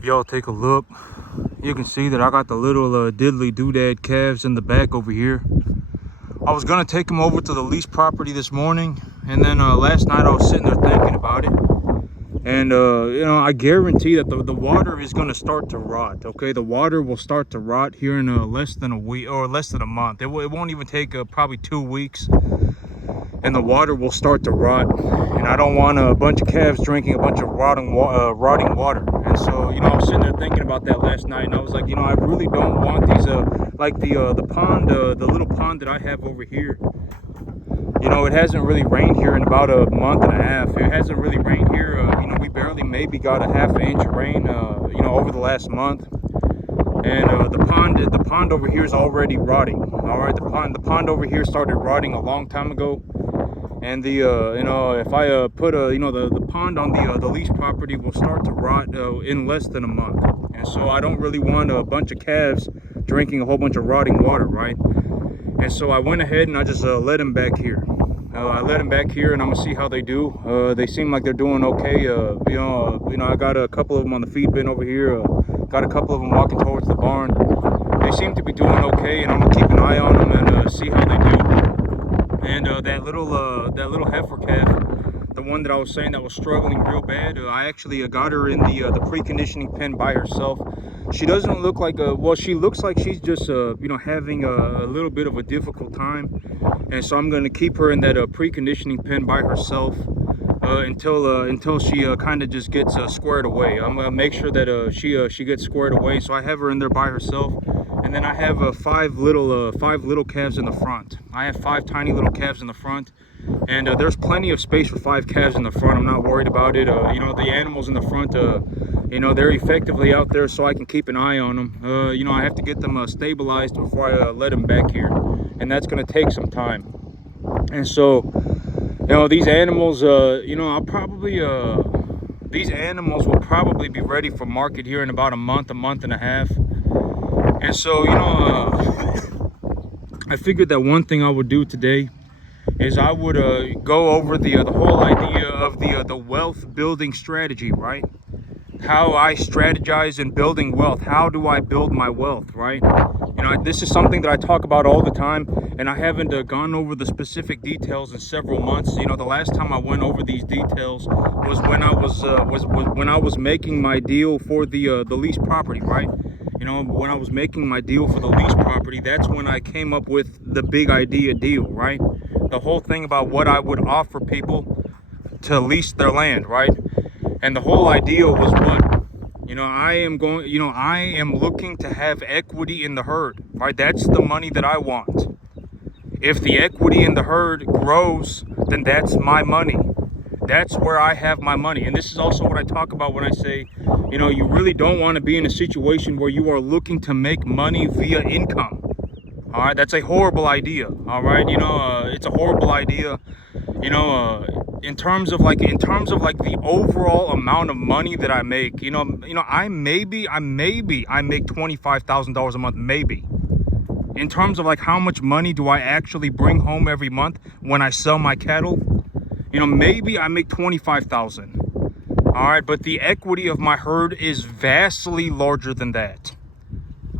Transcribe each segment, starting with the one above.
If y'all take a look, you can see that I got the little diddly doodad calves in the back over here. I was gonna take them over to the lease property this morning, and then last night I was sitting there thinking about it, and you know, I guarantee that the water is gonna start to rot. Okay, the water will start to rot here in less than a week or less than a month. It won't even take probably 2 weeks, and the water will start to rot. And I don't want a bunch of calves drinking a bunch of rotting water. And so, you know, I was sitting there thinking about that last night, and I was like, you know, I really don't want these like the pond, the little pond that I have over here. You know, it hasn't really rained here in about a month and a half. It hasn't really rained here. You know, we barely maybe got a ½ inch of rain, you know, over the last month. And the pond over here is already rotting. All right, the pond over here started rotting a long time ago. And the you know, if I put you know, the pond on the lease property will start to rot in less than a month. And so I don't really want a bunch of calves drinking a whole bunch of rotting water, right? And so I went ahead and I just let them back here. I let them back here, and I'm gonna see how they do. They seem like they're doing okay. You know, I got a couple of them on the feed bin over here. Got a couple of them walking towards the barn. They seem to be doing okay, and I'm gonna keep an eye on them and see how they do. And that little heifer calf, the one that I was saying that was struggling real bad, I actually got her in the preconditioning pen by herself. She doesn't look like well, she looks like she's just you know, having a little bit of a difficult time, and so I'm going to keep her in that preconditioning pen by herself until she kind of just gets squared away. I'm gonna make sure that she gets squared away. So I have her in there by herself. And then I have five little calves in the front. I have 5 tiny little calves in the front, and there's plenty of space for 5 calves in the front. I'm not worried about it. You know, the animals in the front, you know, they're effectively out there, so I can keep an eye on them. You know, I have to get them stabilized before I let them back here, and that's going to take some time. And so, you know, these animals, you know, these animals will probably be ready for market here in about a month and a half. And so, you know, I figured that one thing I would do today is I would go over the whole idea of the wealth building strategy, right? How I strategize in building wealth. How do I build my wealth, right? You know, this is something that I talk about all the time, and I haven't gone over the specific details in several months. You know, the last time I went over these details was when I was making my deal for the lease property, right? You know, when I was making my deal for the lease property, that's when I came up with the big idea deal, right? The whole thing about what I would offer people to lease their land, right? And the whole idea was what? You know, I am looking to have equity in the herd, right? That's the money that I want. If the equity in the herd grows, then that's my money. That's where I have my money. And this is also what I talk about when I say, you know, you really don't want to be in a situation where you are looking to make money via income. All right, that's a horrible idea. All right, you know, it's a horrible idea. You know, in terms of like the overall amount of money that I make, you know, I make $25,000 a month, maybe. In terms of like how much money do I actually bring home every month when I sell my cattle, you know, maybe I make 25,000. All right, but the equity of my herd is vastly larger than that.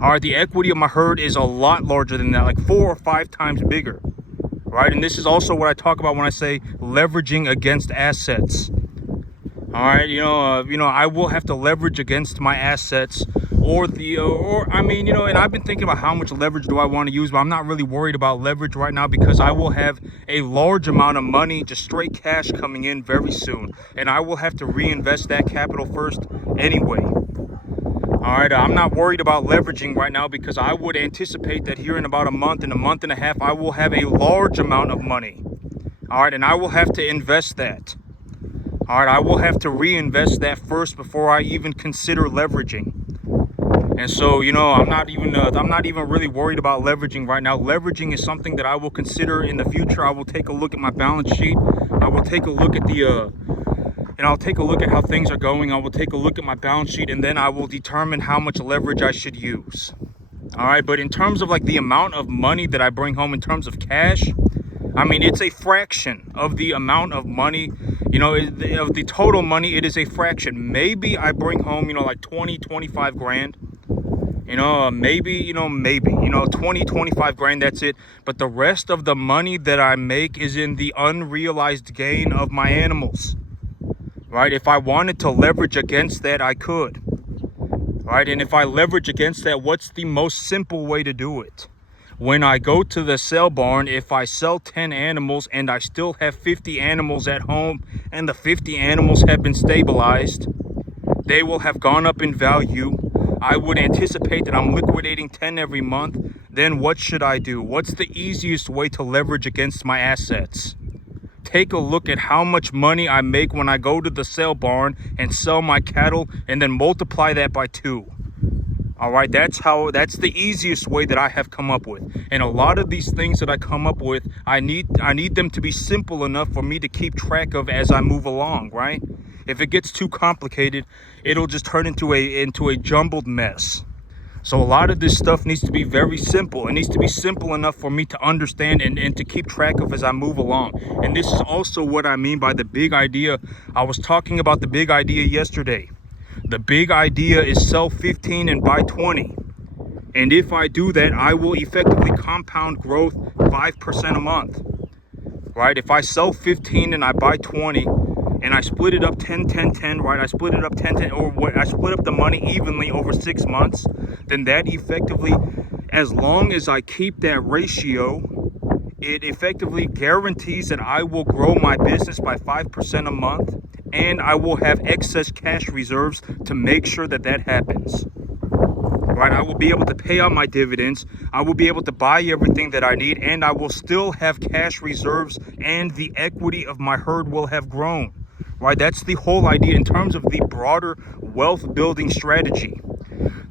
All right, the equity of my herd is a lot larger than that, like 4 or 5 times bigger. Right, and this is also what I talk about when I say leveraging against assets. All right, you know, I will have to leverage against my assets, or I mean, you know, and I've been thinking about how much leverage do I want to use, but I'm not really worried about leverage right now because I will have a large amount of money, just straight cash coming in very soon, and I will have to reinvest that capital first anyway. All right, I'm not worried about leveraging right now because I would anticipate that here in about a month and a half, I will have a large amount of money. All right, and I will have to invest that. All right, I will have to reinvest that first before I even consider leveraging. And so, you know, I'm not even really worried about leveraging right now. Leveraging is something that I will consider in the future. I will take a look at my balance sheet. I will take a look at and I'll take a look at how things are going. I will take a look at my balance sheet, and then I will determine how much leverage I should use. All right, but in terms of like the amount of money that I bring home in terms of cash, I mean, it's a fraction of the amount of money, of the total money. It is a fraction. Maybe I bring home, like 20, 25 grand. Maybe 20, 25 grand, that's it. But the rest of the money that I make is in the unrealized gain of my animals, right? If I wanted to leverage against that, I could, right? And if I leverage against that, what's the most simple way to do it? When I go to the sale barn, if I sell 10 animals and I still have 50 animals at home and the 50 animals have been stabilized, they will have gone up in value. I would anticipate that I'm liquidating 10 every month. Then what should I do? What's the easiest way to leverage against my assets? Take a look at how much money I make when I go to the sale barn and sell my cattle, and then multiply that by 2. All right, that's the easiest way that I have come up with. And a lot of these things that I come up with, I need them to be simple enough for me to keep track of as I move along, right? If it gets too complicated, it'll just turn into a jumbled mess. So a lot of this stuff needs to be very simple. It needs to be simple enough for me to understand and to keep track of as I move along. And this is also what I mean by the big idea. I was talking about the big idea yesterday. The big idea is sell 15 and buy 20. And if I do that, I will effectively compound growth 5% a month, right? If I sell 15 and I buy 20, and I split it up 10, 10, 10, right? I split it up 10, 10, or what? I split up the money evenly over 6 months. Then that effectively, as long as I keep that ratio, it effectively guarantees that I will grow my business by 5% a month, and I will have excess cash reserves to make sure that that happens. Right? I will be able to pay out my dividends. I will be able to buy everything that I need, and I will still have cash reserves, and the equity of my herd will have grown. Right? That's the whole idea in terms of the broader wealth building strategy.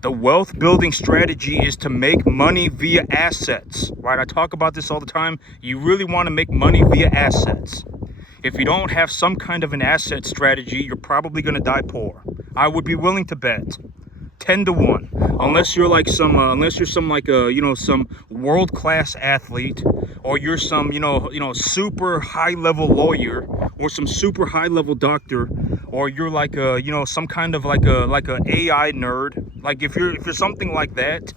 The wealth building strategy is to make money via assets, right? I talk about this all the time. You really want to make money via assets. If you don't have some kind of an asset strategy, you're probably going to die poor. I would be willing to bet 10 to 1, unless you're like some world-class athlete, or you're some super high-level lawyer, or some super high-level doctor, or you're like some kind of like a AI nerd. Like if you're something like that,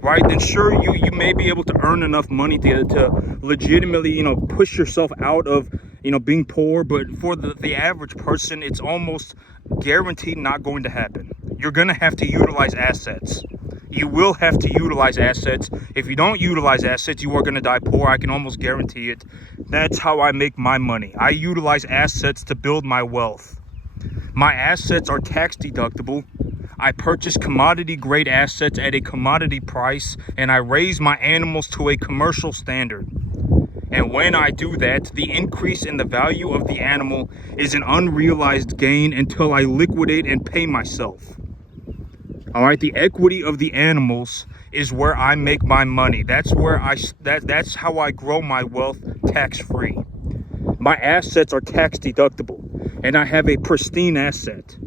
right, then sure, you may be able to earn enough money to legitimately push yourself out of being poor. But for the average person, it's almost guaranteed not going to happen. You're gonna have to utilize assets. You will have to utilize assets. If you don't utilize assets, you are gonna die poor. I can almost guarantee it. That's how I make my money. I utilize assets to build my wealth. My assets are tax deductible. I purchase commodity grade assets at a commodity price, and I raise my animals to a commercial standard. And when I do that, the increase in the value of the animal is an unrealized gain until I liquidate and pay myself. All right, the equity of the animals is where I make my money. That's where that's how I grow my wealth tax-free. My assets are tax deductible, and I have a pristine asset.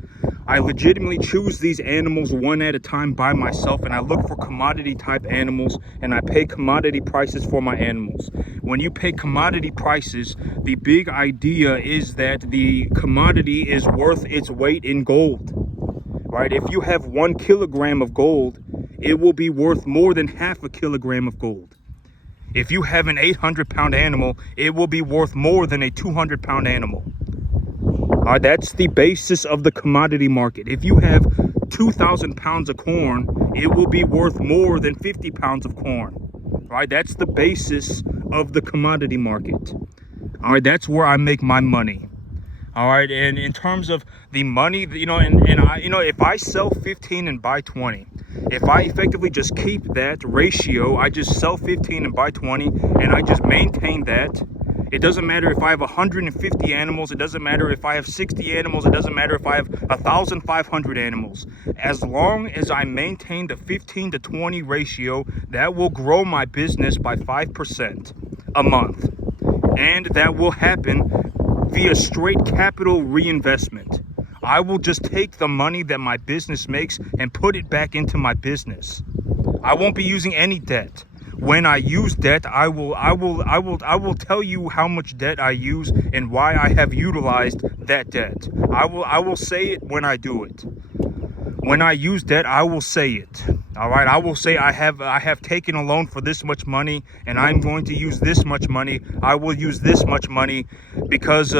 I legitimately choose these animals one at a time by myself, and I look for commodity type animals, and I pay commodity prices for my animals. When you pay commodity prices, the big idea is that the commodity is worth its weight in gold, right? If you have 1 kilogram of gold, it will be worth more than half a kilogram of gold. If you have an 800-pound animal, it will be worth more than a 200-pound animal. That's the basis of the commodity market. If you have 2,000 pounds of corn, it will be worth more than 50 pounds of corn. Right? That's the basis of the commodity market. All right, that's where I make my money. All right, and in terms of the money, if I sell 15 and buy 20, if I effectively just keep that ratio, I just sell 15 and buy 20, and I just maintain that. It doesn't matter if I have 150 animals. It doesn't matter if I have 60 animals. It doesn't matter if I have 1,500 animals. As long as I maintain the 15 to 20 ratio, that will grow my business by 5% a month. And that will happen via straight capital reinvestment. I will just take the money that my business makes and put it back into my business. I won't be using any debt. when I use debt, I will tell you how much debt I use and why I have utilized that debt. I will say it when I do it. When I use debt, I will say it. All right, I will say I have taken a loan for this much money, and I'm going to use this much money. I will use this much money because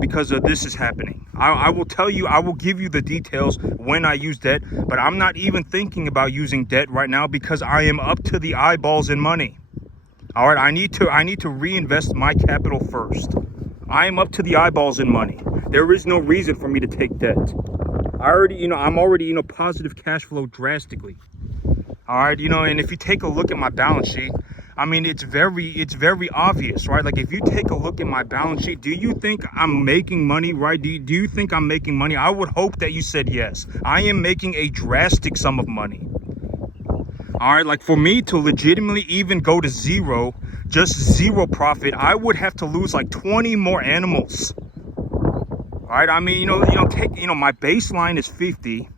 because this is happening. I will tell you, I will give you the details when I use debt, but I'm not even thinking about using debt right now because I am up to the eyeballs in money. All right, I need to reinvest my capital first. I am up to the eyeballs in money. There is no reason for me to take debt. I'm already, positive cash flow drastically. All right, and if you take a look at my balance sheet, I mean, it's very obvious, right? Like, if you take a look at my balance sheet, do you think I'm making money, right? Do you think I'm making money? I would hope that you said yes. I am making a drastic sum of money. All right, like, for me to legitimately even go to zero, just zero profit, I would have to lose like 20 more animals. Right, I mean, my baseline is 50,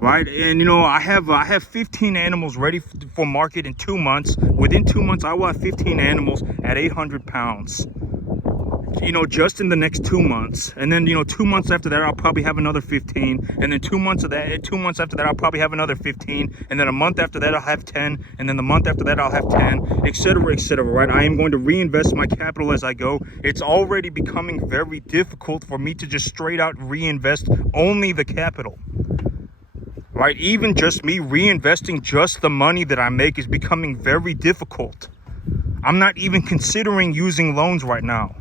right? And I have 15 animals ready for market in 2 months. Within 2 months, I will have 15 animals at 800 pounds. Just in the next 2 months, and then 2 months after that, I'll probably have another 15, and then 2 months after that, I'll probably have another 15, and then a month after that, I'll have 10, and then the month after that, I'll have 10, etc., etc. Right? I am going to reinvest my capital as I go. It's already becoming very difficult for me to just straight out reinvest only the capital. Right? Even just me reinvesting just the money that I make is becoming very difficult. I'm not even considering using loans right now.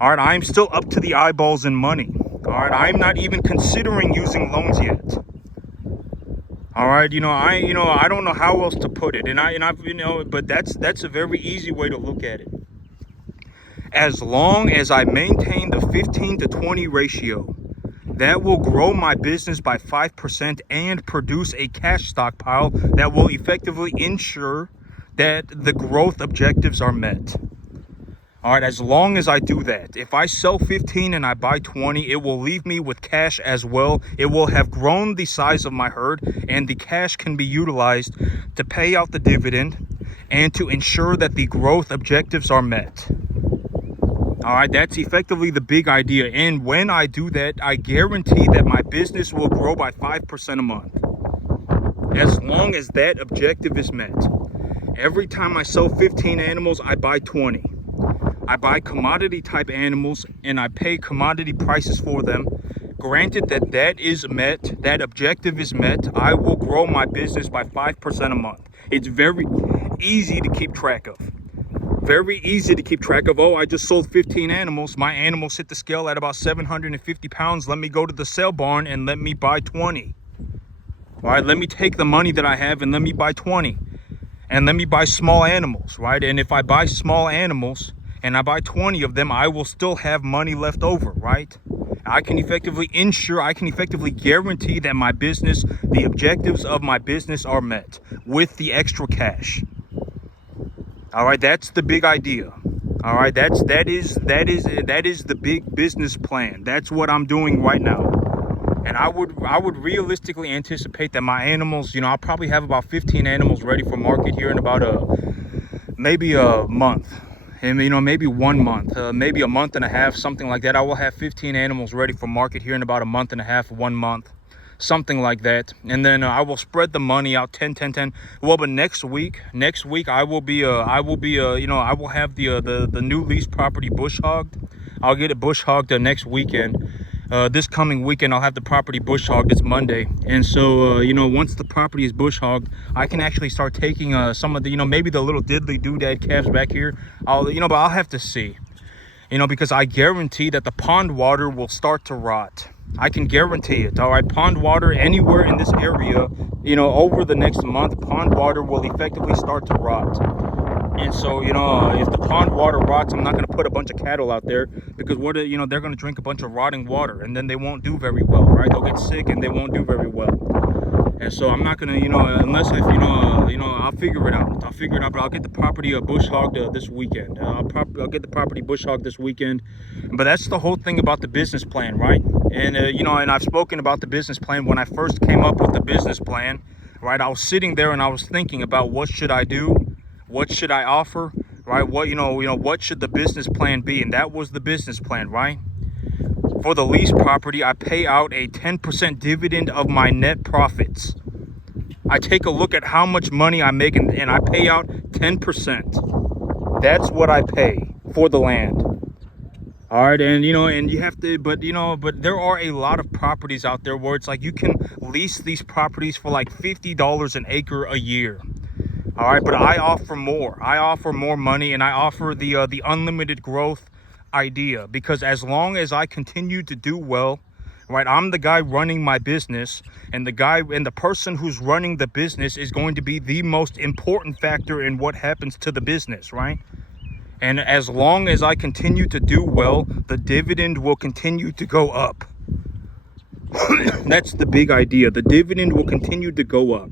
All right, I'm still up to the eyeballs in money. All right, I'm not even considering using loans yet. All right, I don't know how else to put it, but that's a very easy way to look at it. As long as I maintain the 15 to 20 ratio, that will grow my business by 5% and produce a cash stockpile that will effectively ensure that the growth objectives are met. All right, as long as I do that, if I sell 15 and I buy 20, it will leave me with cash as well. It will have grown the size of my herd, and the cash can be utilized to pay out the dividend and to ensure that the growth objectives are met. All right, that's effectively the big idea. And when I do that, I guarantee that my business will grow by 5% a month. As long as that objective is met. Every time I sell 15 animals, I buy 20. I buy commodity type animals and I pay commodity prices for them. Granted that is met, that objective is met, I will grow my business by 5% a month. It's very easy to keep track of. Very easy to keep track of. Oh, I just sold 15 animals. My animals hit the scale at about 750 pounds. Let me go to the sale barn and let me buy 20. All right, let me take the money that I have and let me buy 20. And let me buy small animals, right? And if I buy small animals and I buy 20 of them, I will still have money left over, right? I can effectively guarantee that my business, the objectives of my business are met with the extra cash. All right, that's the big idea. All right, that is the big business plan. That's what I'm doing right now. And I would realistically anticipate that my animals, I'll probably have about 15 animals ready for market here in about maybe a month. And maybe 1 month, maybe a month and a half, something like that. I will have 15 animals ready for market here in about a month and a half, 1 month, something like that. And then I will spread the money out 10 10 10. Well, but next week I will have the new lease property bush hogged. I'll get it bush hogged next weekend. This coming weekend, I'll have the property bush hogged. It's Monday. And so, once the property is bush hogged, I can actually start taking some of the, maybe the little diddly doodad calves back here. But I'll have to see, because I guarantee that the pond water will start to rot. I can guarantee it. All right, pond water anywhere in this area, over the next month, pond water will effectively start to rot. And so, if the pond water rots, I'm not going to put a bunch of cattle out there because they're going to drink a bunch of rotting water and then they won't do very well, right? They'll get sick and they won't do very well. And so I'm not going to, unless I'll figure it out. But I'll get the property bush hogged this weekend. I'll get the property bush hogged this weekend. But that's the whole thing about the business plan, right? And, and I've spoken about the business plan when I first came up with the business plan. right? I was sitting there and I was thinking about what should I do? What should I offer? Right? What, what should the business plan be? And that was the business plan, right? For the lease property, I pay out a 10% dividend of my net profits. I take a look at how much money I make and I pay out 10%. That's what I pay for the land. All right, and and you have to, but there are a lot of properties out there where it's like you can lease these properties for like $50 an acre a year. All right, but I offer more. I offer more money, and I offer the unlimited growth idea, because as long as I continue to do well, right, I'm the guy running my business, and the person who's running the business is going to be the most important factor in what happens to the business, right? And as long as I continue to do well, the dividend will continue to go up. That's the big idea. The dividend will continue to go up.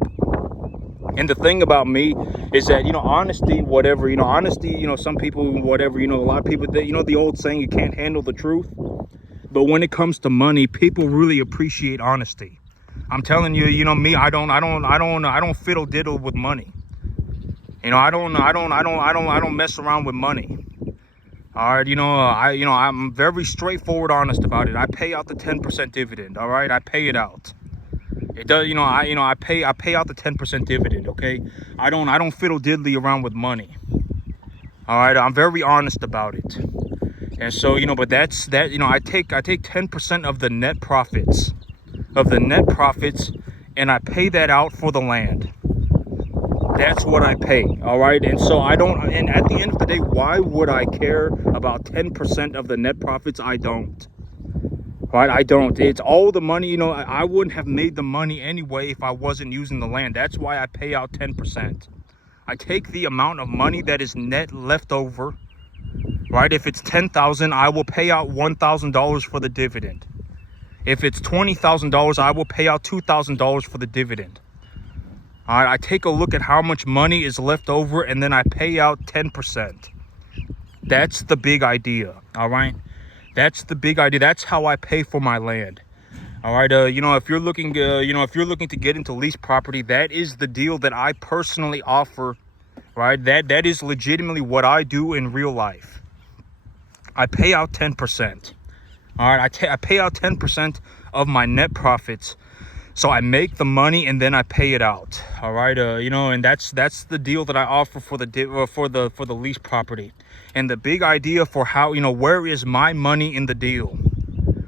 And the thing about me is that, honesty, whatever, honesty, some people, whatever, a lot of people, the old saying, you can't handle the truth. But when it comes to money, people really appreciate honesty. I'm telling you, me, I don't fiddle diddle with money. I don't mess around with money. All right, I'm very straightforward, honest about it. I pay out the 10% dividend. All right, I pay it out. It does, I pay out the 10% dividend. Okay, I don't fiddle diddly around with money. All right, I'm very honest about it. And so, but that's that. I take 10% of the net profits, and I pay that out for the land. That's what I pay. All right, and so and at the end of the day, why would I care about 10% of the net profits? I don't. Right, I don't. It's all the money, I wouldn't have made the money anyway if I wasn't using the land. That's why I pay out 10%. I take the amount of money that is net left over, right? If it's $10,000, I will pay out $1,000 for the dividend. If it's $20,000, I will pay out $2,000 for the dividend. All right, I take a look at how much money is left over, and then I pay out 10%. That's the big idea, all right? That's the big idea. That's how I pay for my land. All right, if you're looking, to get into lease property, that is the deal that I personally offer, right? That is legitimately what I do in real life. I pay out 10%. All right, I pay out 10% of my net profits. So I make the money and then I pay it out. All right, and that's the deal that I offer for the lease property. And the big idea for how, where is my money in the deal?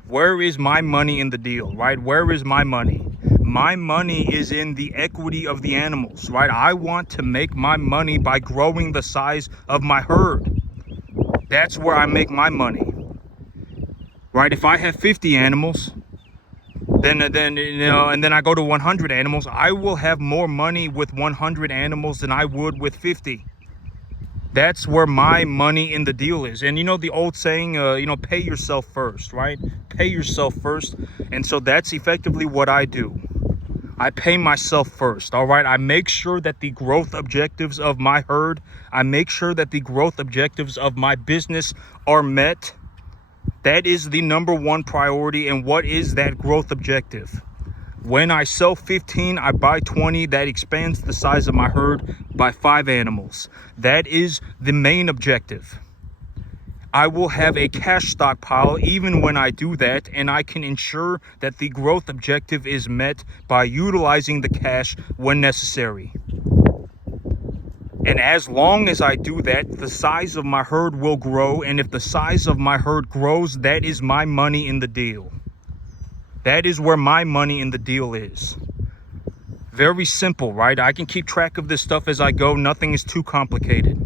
Where is my money in the deal, right? Where is my money? My money is in the equity of the animals, right? I want to make my money by growing the size of my herd. That's where I make my money, right? If I have 50 animals, then and then I go to 100 animals, I will have more money with 100 animals than I would with 50. That's where my money in the deal is. And the old saying, pay yourself first, right? Pay yourself first. And so that's effectively what I do. I pay myself first, all right? I make sure that the growth objectives of my herd, I make sure that the growth objectives of my business are met. That is the number one priority. And what is that growth objective? When I sell 15, I buy 20. That expands the size of my herd by 5 animals. That is the main objective. I will have a cash stockpile even when I do that, and I can ensure that the growth objective is met by utilizing the cash when necessary. And as long as I do that, the size of my herd will grow. And if the size of my herd grows, that is my money in the deal. That is where my money in the deal is. Very simple, right? I can keep track of this stuff as I go. Nothing is too complicated.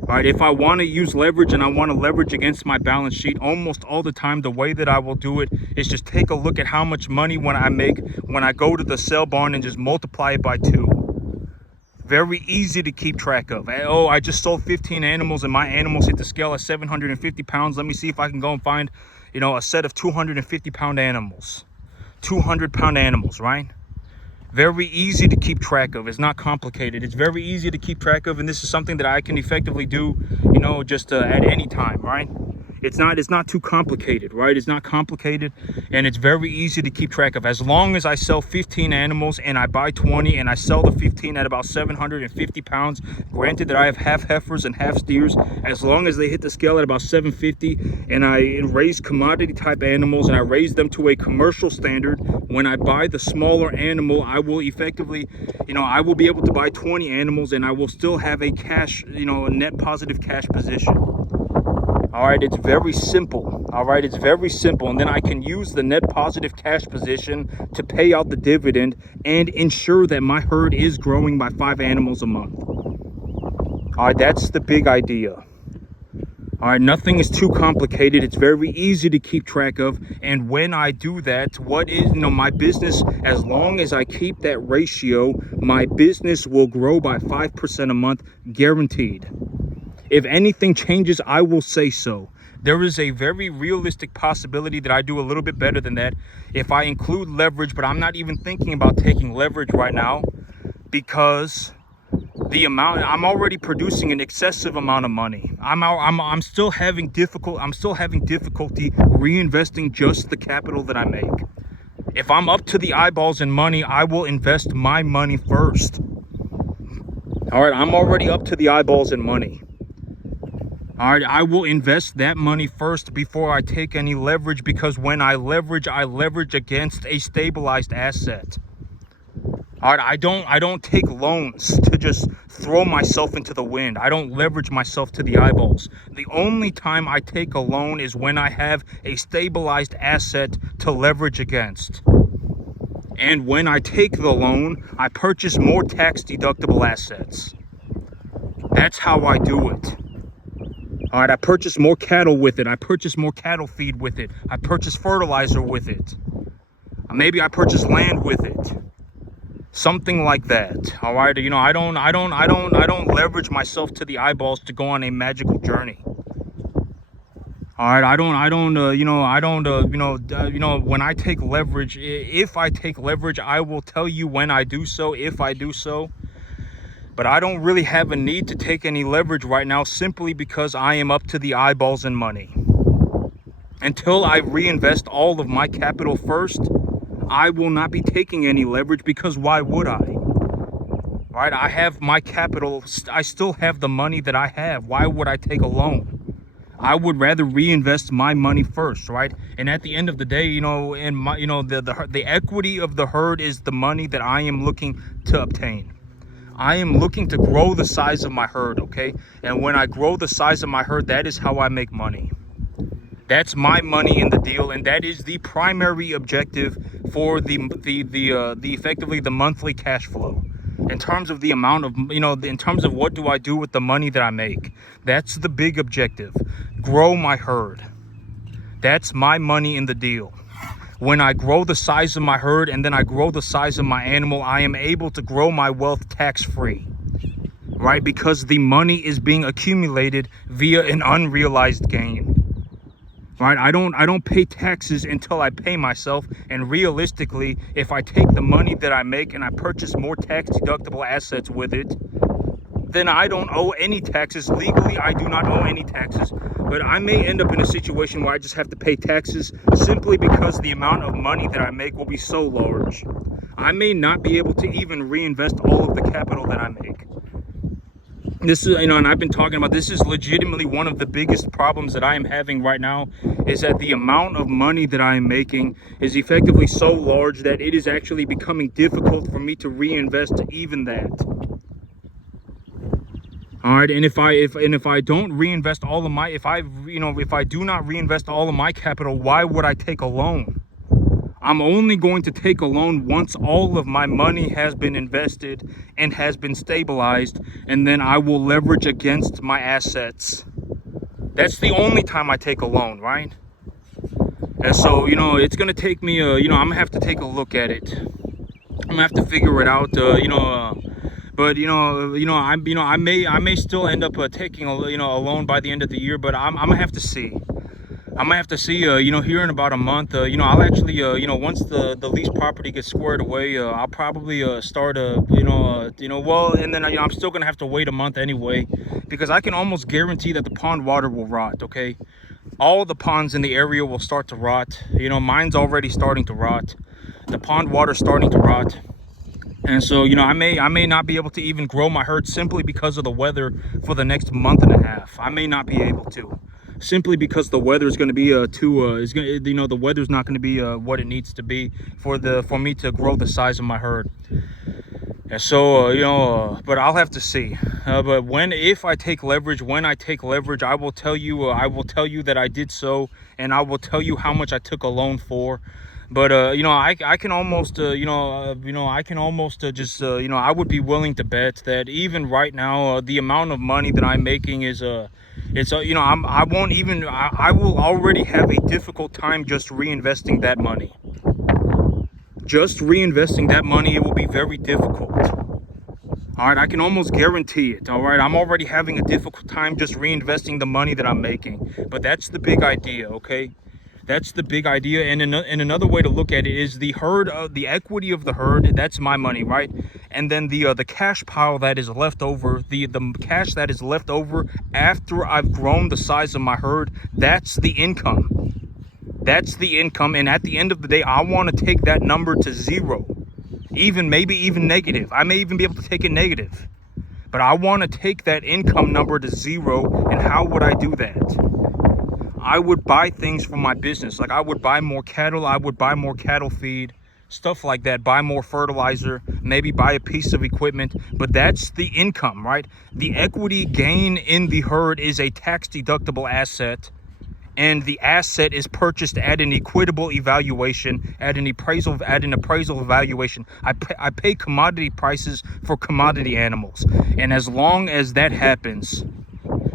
All right, if I want to use leverage and I want to leverage against my balance sheet, almost all the time, the way that I will do it is just take a look at how much money when I go to the sale barn and just multiply it by 2. Very easy to keep track of. Oh, I just sold 15 animals and my animals hit the scale at 750 pounds. Let me see if I can go and find, a set of 250-pound animals. 200-pound animals, right? Very easy to keep track of. It's not complicated. It's very easy to keep track of, and this is something that I can effectively do, just at any time, right? It's not too complicated, right? It's not complicated, and it's very easy to keep track of. As long as I sell 15 animals and I buy 20 and I sell the 15 at about 750 pounds, granted that I have half heifers and half steers, as long as they hit the scale at about 750 and I raise commodity type animals and I raise them to a commercial standard, when I buy the smaller animal, I will effectively, I will be able to buy 20 animals and I will still have a cash, a net positive cash position. All right, it's very simple. All right, it's very simple. And then I can use the net positive cash position to pay out the dividend and ensure that my herd is growing by 5 animals a month. All right, that's the big idea. All right, nothing is too complicated. It's very easy to keep track of. And when I do that, what is, my business, as long as I keep that ratio, my business will grow by 5% a month, guaranteed. If anything changes, I will say so. There is a very realistic possibility that I do a little bit better than that if I include leverage, but I'm not even thinking about taking leverage right now because the amount I'm already producing an excessive amount of money. I'm still having difficulty reinvesting just the capital that I make. If I'm up to the eyeballs in money, I will invest my money first. All right, I'm already up to the eyeballs in money. All right, I will invest that money first before I take any leverage, because when I leverage against a stabilized asset. All right, I don't take loans to just throw myself into the wind. I don't leverage myself to the eyeballs. The only time I take a loan is when I have a stabilized asset to leverage against. And when I take the loan, I purchase more tax deductible assets. That's how I do it. All right, I purchase more cattle with it. I purchase more cattle feed with it. I purchase fertilizer with it. Maybe I purchase land with it. Something like that. All right, I don't leverage myself to the eyeballs to go on a magical journey. All right, when I take leverage, if I take leverage, I will tell you when I do so, if I do so. But I don't really have a need to take any leverage right now, simply because I am up to the eyeballs in money. Until I reinvest all of my capital first, I will not be taking any leverage, because why would I? Right? I have my capital. I still have the money that I have. Why would I take a loan? I would rather reinvest my money first, right? And at the end of the day, the equity of the herd is the money that I am looking to obtain. I am looking to grow the size of my herd, okay? And when I grow the size of my herd, that is how I make money. That's my money in the deal, and that is the primary objective for the effectively the monthly cash flow. In terms of the amount of, in terms of what do I do with the money that I make, that's the big objective. Grow my herd. That's my money in the deal. When I grow the size of my herd and then I grow the size of my animal, I am able to grow my wealth tax-free, right? Because the money is being accumulated via an unrealized gain, right? I don't pay taxes until I pay myself. And realistically, if I take the money that I make and I purchase more tax deductible assets with it, then I don't owe any taxes. Legally, I do not owe any taxes, but I may end up in a situation where I just have to pay taxes simply because the amount of money that I make will be so large. I may not be able to even reinvest all of the capital that I make. This is, and I've been talking about, this is legitimately one of the biggest problems that I am having right now, is that the amount of money that I am making is effectively so large that it is actually becoming difficult for me to reinvest even that. All right, and if I don't reinvest all of my, if I do not reinvest all of my capital, why would I take a loan? I'm only going to take a loan once all of my money has been invested and has been stabilized, and then I will leverage against my assets. That's the only time I take a loan, right? And so, it's gonna take me, I'm gonna have to take a look at it. I'm gonna have to figure it out, But I may still end up taking a loan by the end of the year. But I'm gonna have to see. I'm gonna have to see. Here in about a month. I'll actually once the lease property gets squared away, I'll probably start and then I'm still gonna have to wait a month anyway, because I can almost guarantee that the pond water will rot. Okay. all the ponds in the area will start to rot. You know, mine's already starting to rot. The pond water's starting to rot. And so, you know, I may not be able to even grow my herd simply because of the weather for the next month and a half. I may not be able to, simply because the weather is going to be the weather's not going to be what it needs to be for me to grow the size of my herd. And so, but I'll have to see. But if I take leverage, I will tell you that I did so, and I will tell you how much I took a loan for. But I can almost I would be willing to bet that even right now, the amount of money that I'm making is I will already have a difficult time just reinvesting that money. It will be very difficult. All right, I can almost guarantee it. All right, I'm already having a difficult time just reinvesting the money that I'm making. But that's the big idea, okay? That's the big idea. And another way to look at it is the herd, the equity of the herd. That's my money, right? And then the cash pile that is left over, the cash that is left over after I've grown the size of my herd. That's the income. That's the income. And at the end of the day, I want to take that number to zero, maybe even negative. I may even be able to take it negative. But I want to take that income number to zero. And how would I do that? I would buy things for my business. Like I would buy more cattle. I would buy more cattle feed, stuff like that. Buy more fertilizer, maybe buy a piece of equipment. But that's the income, right? The equity gain in the herd is a tax deductible asset. And the asset is purchased at an equitable evaluation, at an appraisal evaluation. I pay commodity prices for commodity animals. And as long as that happens,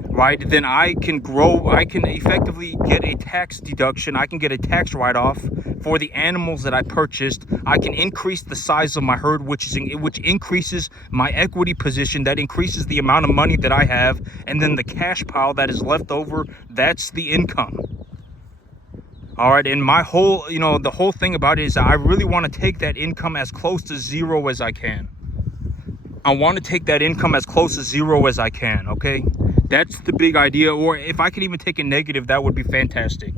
right, then I can effectively get a tax deduction. I can get a tax write-off for the animals that I purchased. I can increase the size of my herd, which increases my equity position. That increases the amount of money that I have. And then the cash pile that is left over, that's the income. All right, and my whole, the whole thing about it is I really want to take that income as close to zero as I can. I want to take that income as close to zero as I can, okay? That's the big idea. Or if I could even take a negative, that would be fantastic.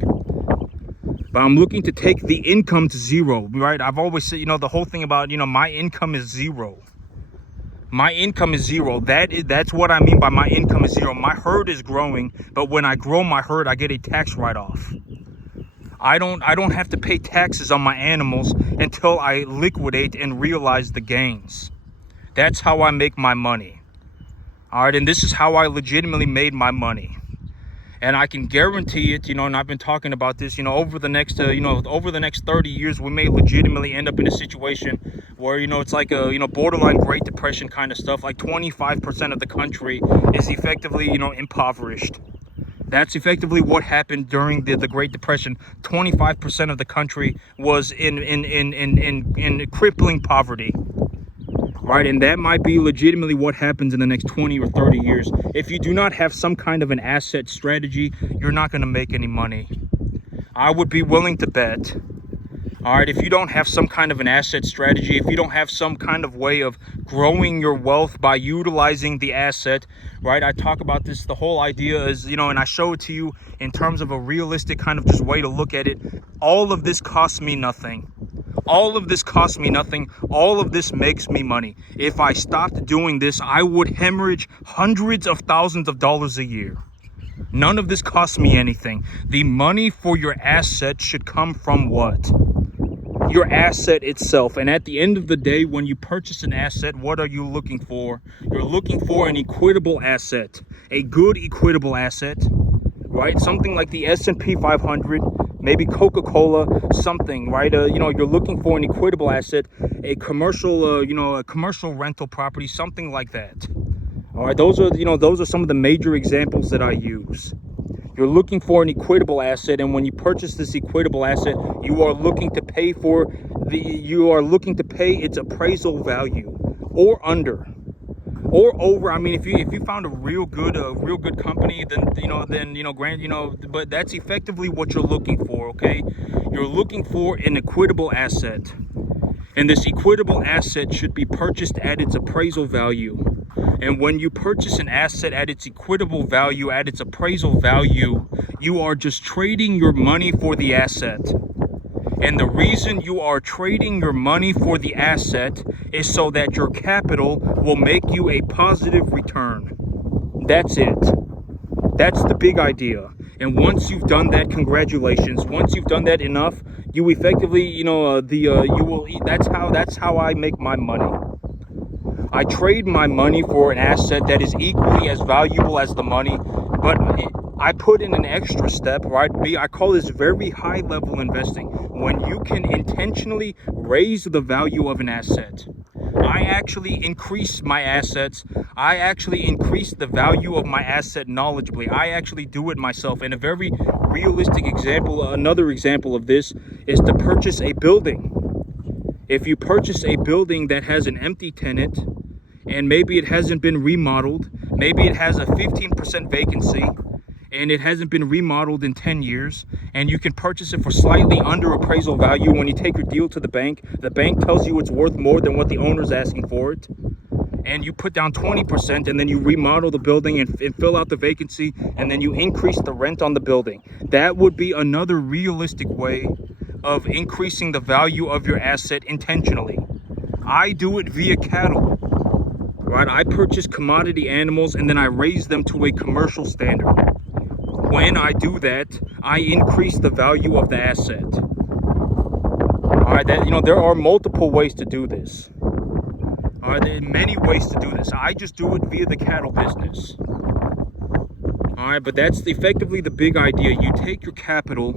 But I'm looking to take the income to zero, right? I've always said, the whole thing about, my income is zero. My income is zero. That's what I mean by my income is zero. My herd is growing, but when I grow my herd, I get a tax write-off. I don't have to pay taxes on my animals until I liquidate and realize the gains. That's how I make my money. All right, and this is how I legitimately made my money. And I can guarantee it, and I've been talking about this, over the next 30 years, we may legitimately end up in a situation where, it's like a, borderline Great Depression kind of stuff. Like 25% of the country is effectively, impoverished. That's effectively what happened during the Great Depression. 25% of the country was in crippling poverty. Right, and that might be legitimately what happens in the next 20 or 30 years. If you do not have some kind of an asset strategy, you're not going to make any money. I would be willing to bet. All right, if you don't have some kind of an asset strategy, if you don't have some kind of way of growing your wealth by utilizing the asset, right? I talk about this, the whole idea is, and I show it to you in terms of a realistic kind of just way to look at it. All of this costs me nothing. All of this costs me nothing. All of this makes me money. If I stopped doing this, I would hemorrhage hundreds of thousands of dollars a year. None of this costs me anything. The money for your asset should come from what? Your asset itself. And at the end of the day, when you purchase an asset, what are you looking for? You're looking for an equitable asset, a good equitable asset, right? Something like the S&P 500, maybe Coca-Cola, something, right? You're looking for an equitable asset, a commercial, a commercial rental property, something like that. All right, those are some of the major examples that I use. You're looking for an equitable asset, and when you purchase this equitable asset, you are looking to pay its appraisal value, or under, or over. I mean, if you found a real good company, but that's effectively what you're looking for. Okay, you're looking for an equitable asset, and this equitable asset should be purchased at its appraisal value. And when you purchase an asset at its equitable value, at its appraisal value, you are just trading your money for the asset. And the reason you are trading your money for the asset is so that your capital will make you a positive return. That's it. That's the big idea. And once you've done that, congratulations. Once you've done that enough, you effectively, you will eat. That's how I make my money. I trade my money for an asset that is equally as valuable as the money, but I put in an extra step, right? I call this very high level investing. When you can intentionally raise the value of an asset. I actually increase my assets. I actually increase the value of my asset knowledgeably. I actually do it myself. And a very realistic example, another example of this is to purchase a building. If you purchase a building that has an empty tenant, and maybe it hasn't been remodeled, maybe it has a 15% vacancy, and it hasn't been remodeled in 10 years, and you can purchase it for slightly under appraisal value. When you take your deal to the bank tells you it's worth more than what the owner's asking for it, and you put down 20%, and then you remodel the building and fill out the vacancy, and then you increase the rent on the building. That would be another realistic way of increasing the value of your asset intentionally. I do it via cattle, right? I purchase commodity animals and then I raise them to a commercial standard. When I do that, I increase the value of the asset. All right, there are multiple ways to do this. All right, there are many ways to do this. I just do it via the cattle business. All right, but that's effectively the big idea. You take your capital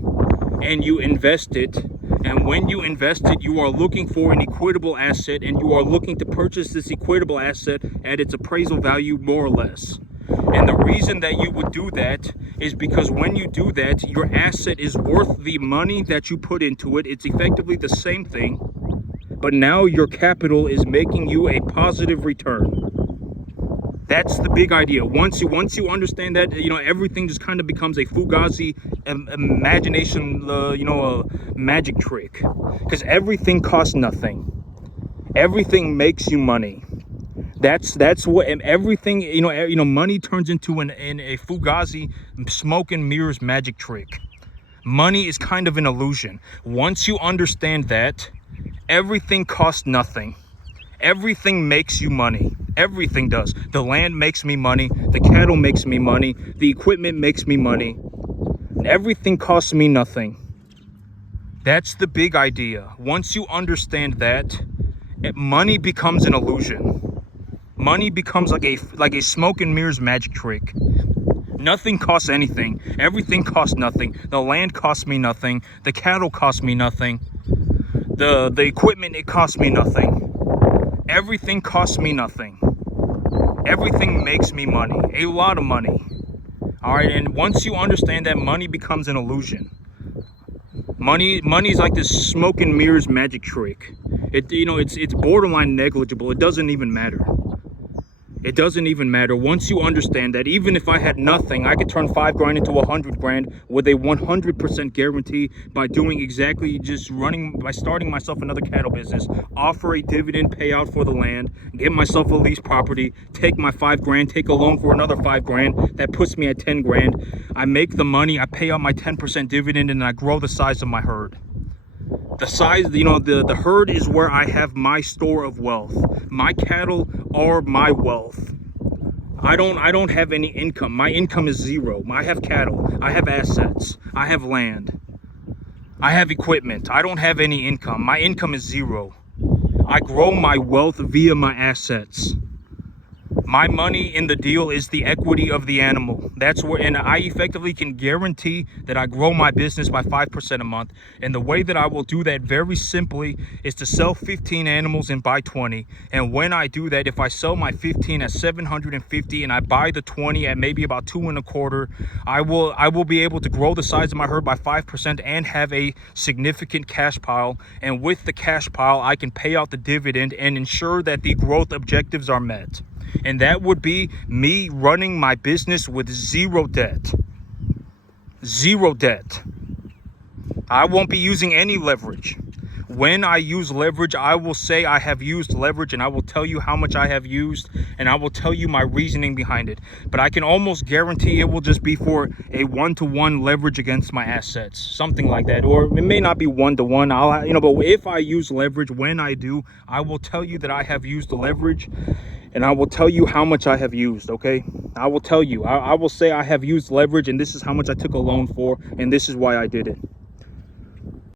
and you invest it. And when you invest it, you are looking for an equitable asset, and you are looking to purchase this equitable asset at its appraisal value, more or less. And the reason that you would do that is because when you do that, your asset is worth the money that you put into it. It's effectively the same thing, but now your capital is making you a positive return. That's the big idea. Once you understand that, everything just kind of becomes a Fugazi imagination, magic trick. Because everything costs nothing. Everything makes you money. That's what everything, money turns into a Fugazi smoke and mirrors magic trick. Money is kind of an illusion. Once you understand that, everything costs nothing. Everything makes you money. Everything does. The land makes me money. The cattle makes me money. The equipment makes me money. Everything costs me nothing. That's the big idea. Once you understand that, money becomes an illusion. Money becomes like a smoke and mirrors magic trick. Nothing costs anything. Everything costs nothing. The land costs me nothing. The cattle cost me nothing. The equipment, it costs me nothing. Everything costs me nothing. Everything makes me money, a lot of money. All right, and once you understand that, money becomes an illusion. Money is like this smoke and mirrors magic trick. It's borderline negligible. It doesn't even matter. It doesn't even matter. Once you understand that, even if I had nothing, I could turn 5 grand into 100 grand with a 100% guarantee by doing exactly by starting myself another cattle business, offer a dividend payout for the land, get myself a lease property, take my 5 grand, take a loan for another 5 grand. That puts me at 10 grand. I make the money, I pay out my 10% dividend, and I grow the size of my herd. The size, the herd is where I have my store of wealth. My cattle are my wealth. I don't have any income. My income is zero. I have cattle. I have assets. I have land. I have equipment. I don't have any income. My income is zero. I grow my wealth via my assets. My money in the deal is the equity of the animal. And I effectively can guarantee that I grow my business by 5% a month. And the way that I will do that very simply is to sell 15 animals and buy 20. And when I do that, if I sell my 15 at 750 and I buy the 20 at maybe about 2.25, I will be able to grow the size of my herd by 5% and have a significant cash pile. And with the cash pile, I can pay out the dividend and ensure that the growth objectives are met. And that would be me running my business with zero debt. Zero debt. I won't be using any leverage. When I use leverage, I will say I have used leverage, and I will tell you how much I have used, and I will tell you my reasoning behind it. But I can almost guarantee it will just be for a 1-to-1 leverage against my assets, something like that. Or it may not be 1-to-1. But if I use leverage, when I do, I will tell you that I have used the leverage, and I will tell you how much I have used. Okay, I will tell you. I will say I have used leverage, and this is how much I took a loan for, and this is why I did it.